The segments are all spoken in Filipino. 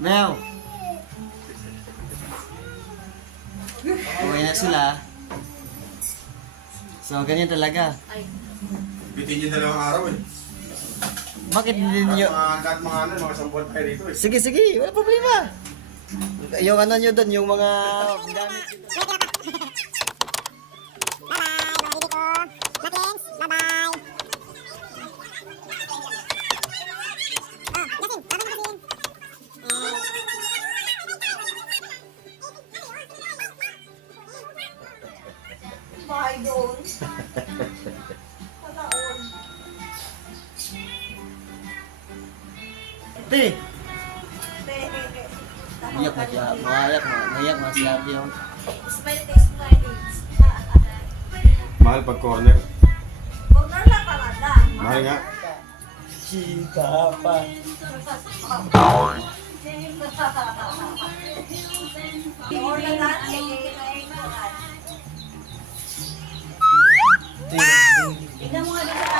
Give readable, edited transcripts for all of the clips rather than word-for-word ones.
Mel! Uwi na sila. So, ganyan talaga. Bitin niyo dalawang araw eh. Bakit hindi nyo... Mga sampol tayo rito eh. Sige, sige. Wala problema. Yung ano nyo doon, yung mga gamit. Bahay doon. Pataon. Te! Tete. Iyak na siya. Mayak na siya. Yung... Smile taste Fridays. Mahal pag corner. Corner lang talaga. Mahal nga. Chika pa. Or na lahat. Tignan mo nga doon sa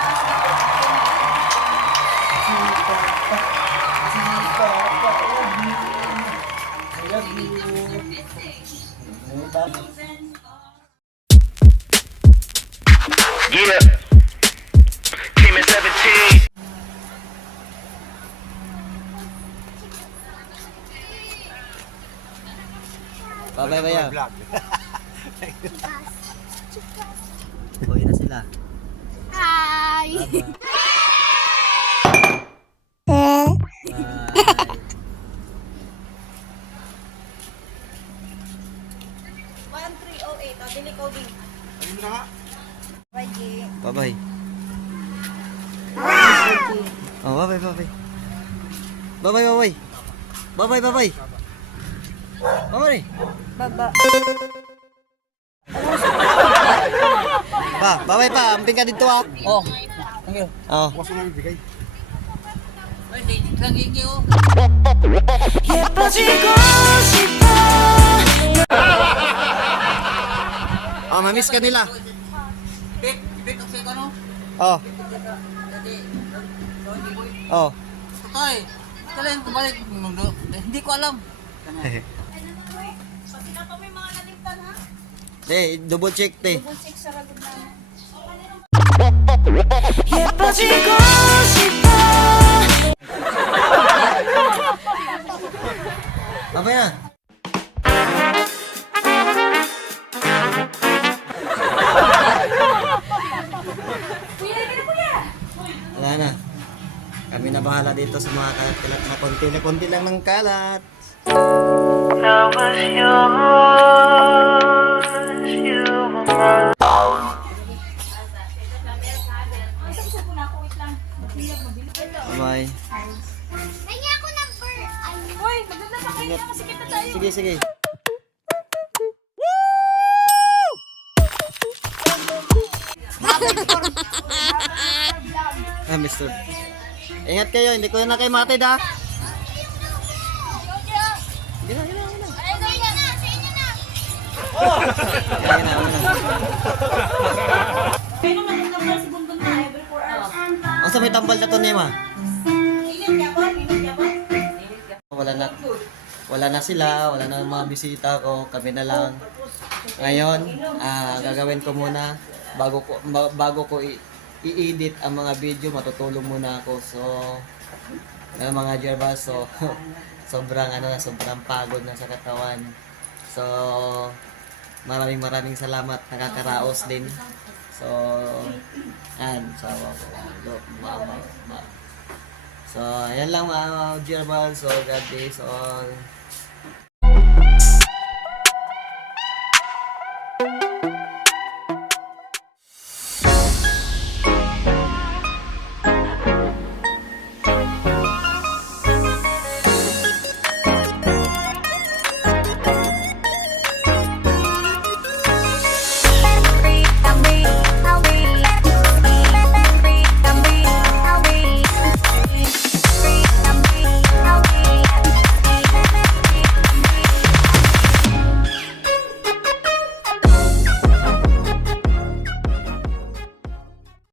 Yeah. Team at 17. Bye-bye ba yan? Uwi na sila. Hi! taas. 1308. Dili coding. Ayun na nga. Bye-bye. Oh, bye-bye, bye-bye. Bye-bye, bye-bye. Bye-bye, bye-bye. Bye-bye. Baba. Pa, bye-bye pa. Amping ka dito ah. Oh, thank you. Oh. Bukas mo namin bigay. Oh, mamiss ka nila. Bit, okay ka no? Oh. Oh. Tay, kailan balik? Hindi ko alam. Pati na pa may mga naligtan ha. Double check, te. Double check sa ragod na. Bye-bye na. Wala na. Kami na bahala dito sa mga kalat-kalat na konti lang ng kalat. That was yours. You were mine. Bye-bye. Nangyay ako number. Uy, maganda pa kayo na kasi kita tayo. Sige, sige. Ah, Mr. Ingat kayo, hindi ko na kayo matid ha. Gina. Ay, sa inyo na, sa inyo na. Gina. Kaya naman yung number si Bundon na every 4 hours. Asa may tambal na to ni ma? Init ka ba? Wala na sila, wala na mga bisita ko, kami na lang. Ngayon, gagawin ko muna bago ko i-edit ang mga video, matutulong muna ako. So, mga Jervas, so sobrang pagod na sa katawan. So, maraming salamat, nakakaraos din. So, so, ayan lang mga Jervas. So, God bless all.